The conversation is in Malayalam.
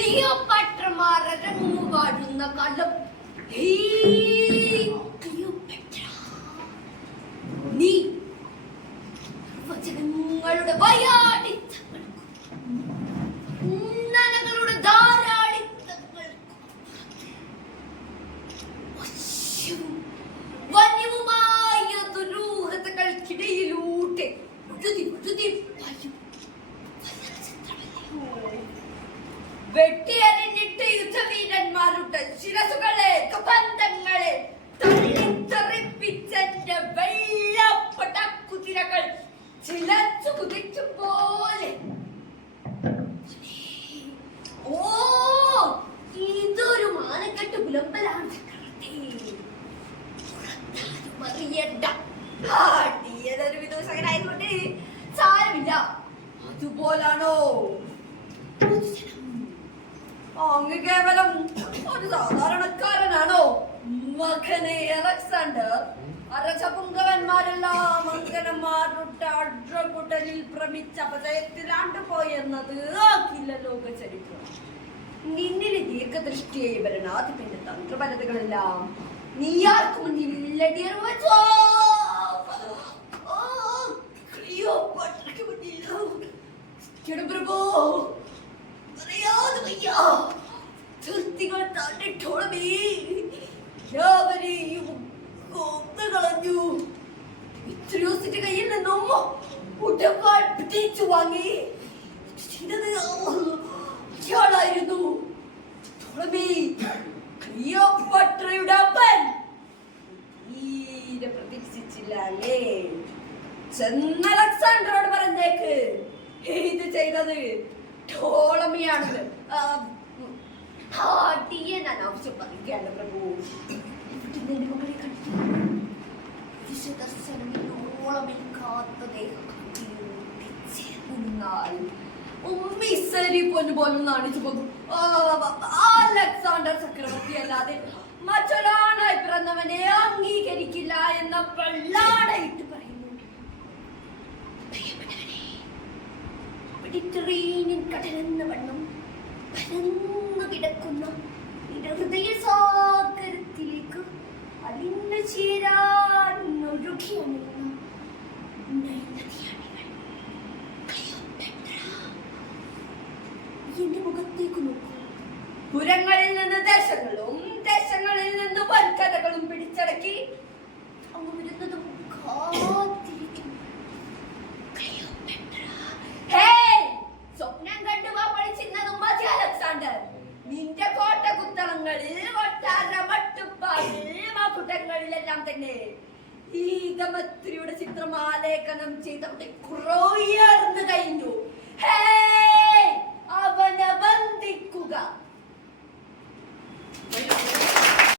ക്ലിയോപാട്രമാർ അരങ്ങുപാടുന്ന കാലം ഹേയ് ക്ലിയോപാട്ര. നീ വചനങ്ങളുടെ വയാടിത്തങ്ങൾക്കും നനകളുടെ ധാരാളിത്തങ്ങൾക്കും യുദ്ധവീരന്മാരുടെ ശിരസുകളെ കബന്ധങ്ങളെ തള്ളിത്തെറിപ്പിച്ചെന്റെ വെള്ളപ്പട കുതിരകൾ ചിലച്ചു കുതിച്ചു പോലെ ഓ ഇതൊരു മാനക്കെട്ട് പുറത്താരും അറിയണ്ട നീയൊരു വിദൂഷകനായതുകൊണ്ട് സാരമില്ല. അതുപോലാണോ? അങ്ങ് കേവലം ഒരു സാധാരണക്കാരനാണോ? മകനെ അലക്സാണ്ടർ. അരചപുങ്കവന്മാരെല്ലാം അങ്കനന്മാരുടെ അഡ്രകുട്ടലിൽ ഭ്രമിച്ച അപജയത്തിലാണ്ടുപോയെന്നത് അഖില ലോക ചരിത്രം നിന്നിലെ ദീർഘദൃഷ്ടിയെ ഭരണാധിപന്റെ തന്ത്രപരതകളെല്ലാം നീ ആർക്കു മുന്നിൽ വെച്ചോ മുന്നിൽ. ക്ഷണം പ്രഭോ! തന്നിട്ടോളമേ എല്ലാവരെയും കൊന്നു കളഞ്ഞു. ഇത്രയോസിന്റെ കയ്യിൽ നിന്നും? ഉടമ്പാൽ പിടിച്ചു വാങ്ങി. ചെയ്തത് ഇയാളായിരുന്നു. ക്ലിയോപാട്രയുടെ അപ്പൻ. തീരെ പ്രതീക്ഷിച്ചില്ല അല്ലേ? ചെന്ന അലക്സാണ്ടറോട് പറഞ്ഞേക്ക്. ഇത് ചെയ്തത്? ടോളമിയാണെന്ന് ഉമ്മിസരി പൊന്നു അലക്സാണ്ടർ ചക്രവർത്തി അല്ലാതെ മറ്റൊരാളായി പിറന്നവനെ അംഗീകരിക്കില്ല എന്ന വെള്ളാടയിട്ട് പറയുന്നു പ്രിയപ്പെട്ടവനെ കടലെന്ന വണ്ണം പരന്നു കിടക്കുന്ന. നിന്റെ ഹൃദയ സാഗരത്തിലേക്ക് അലിഞ്ഞു ചേരാൻ എന്റെ മുഖത്തേക്ക് നോക്കൂ. പുരങ്ങളിൽ നിന്ന് ദേശങ്ങൾ മകുടങ്ങളിലെല്ലാം തന്നെ. ഈ ചിത്രം ആലേഖനം ചെയ്തവിടെ കുറോയർന്നു കഴിഞ്ഞു. ഹേ